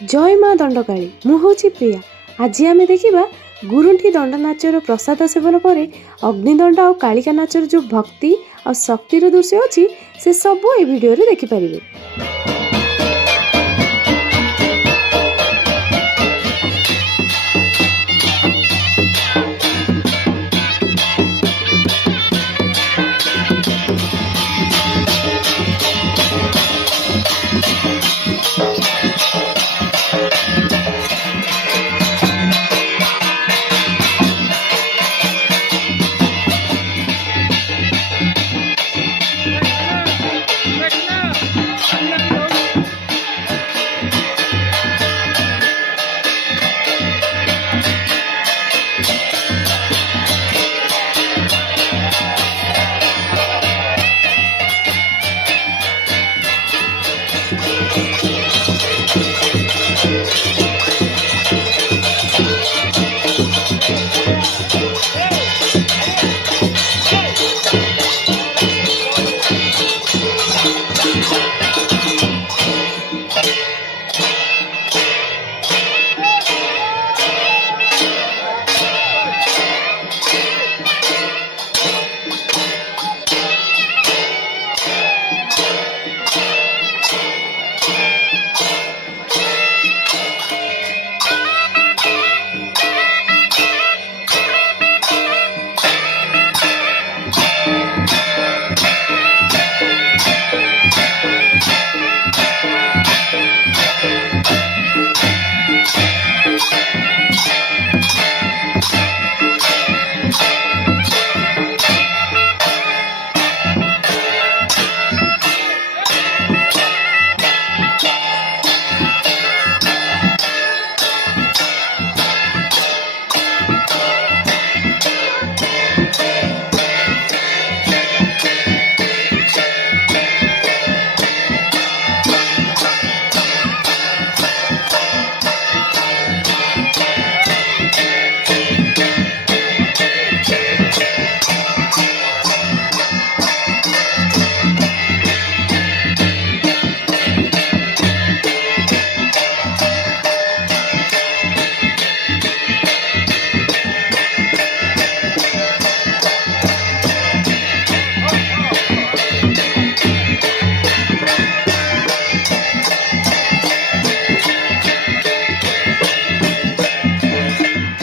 जय माँ दंडकाली मु होची प्रिया। आज आम देखा गुरुंठी दंड नाचर प्रसाद सेवन पर अग्निदंड और कालिका नाचर जो भक्ति और शक्तिर दृश्य अच्छी से सब ए वीडियो रे देखिपारे।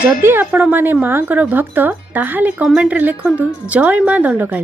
जदि आपण माने माँ भक्त ताहाले कमेंट रे लिखंतु जय माँ दंडकाली।